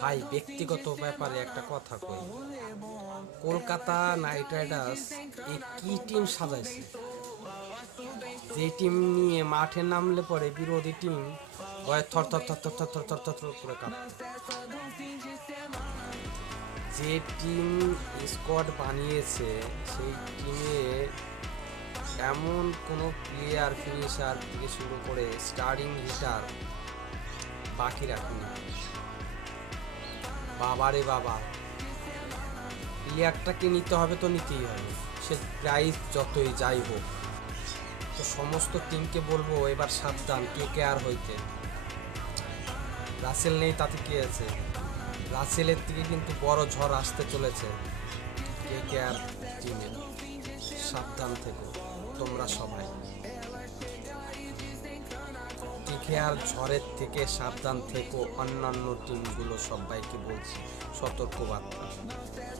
ভাই ব্যক্তিগত ব্যাপারে একটা কথা কই, কলকাতা নাইট রাইডার্স এই কি টিম সাজাইছে! যে টিম নিয়ে মাঠে নামলে পরে বিরোধী টিম ভয়ে থর থর থর থর থর থর থর থর থর করে কাঁপতো। যে টিম স্কোয়াড বানিয়েছে সেই টিমে এমন কোনো প্লেয়ার ফিনিশার থেকে শুরু করে স্টার্টিং হিটার বাকি রাখেনি। বাবারে বাবা, প্লেয়ারটাকে নিতে হবে তো নিতেই হবে, সে প্রাইস যতই যাই হোক। তো সমস্ত টিমকে বলবো এবার সাবধান কে কে আর হইতে। রাসেল নেই তাতে কি আছে, রাসেলের থেকে কিন্তু বড় ঝড় আসতে চলেছে কে কে আর টিমে। সাবধান থেকো তোমরা সবাই, কে কে আর ঝড়ের থেকে সাবধান থেকো। অন্যান্য টিমগুলো সবাইকে বলছি সতর্কবার্তা।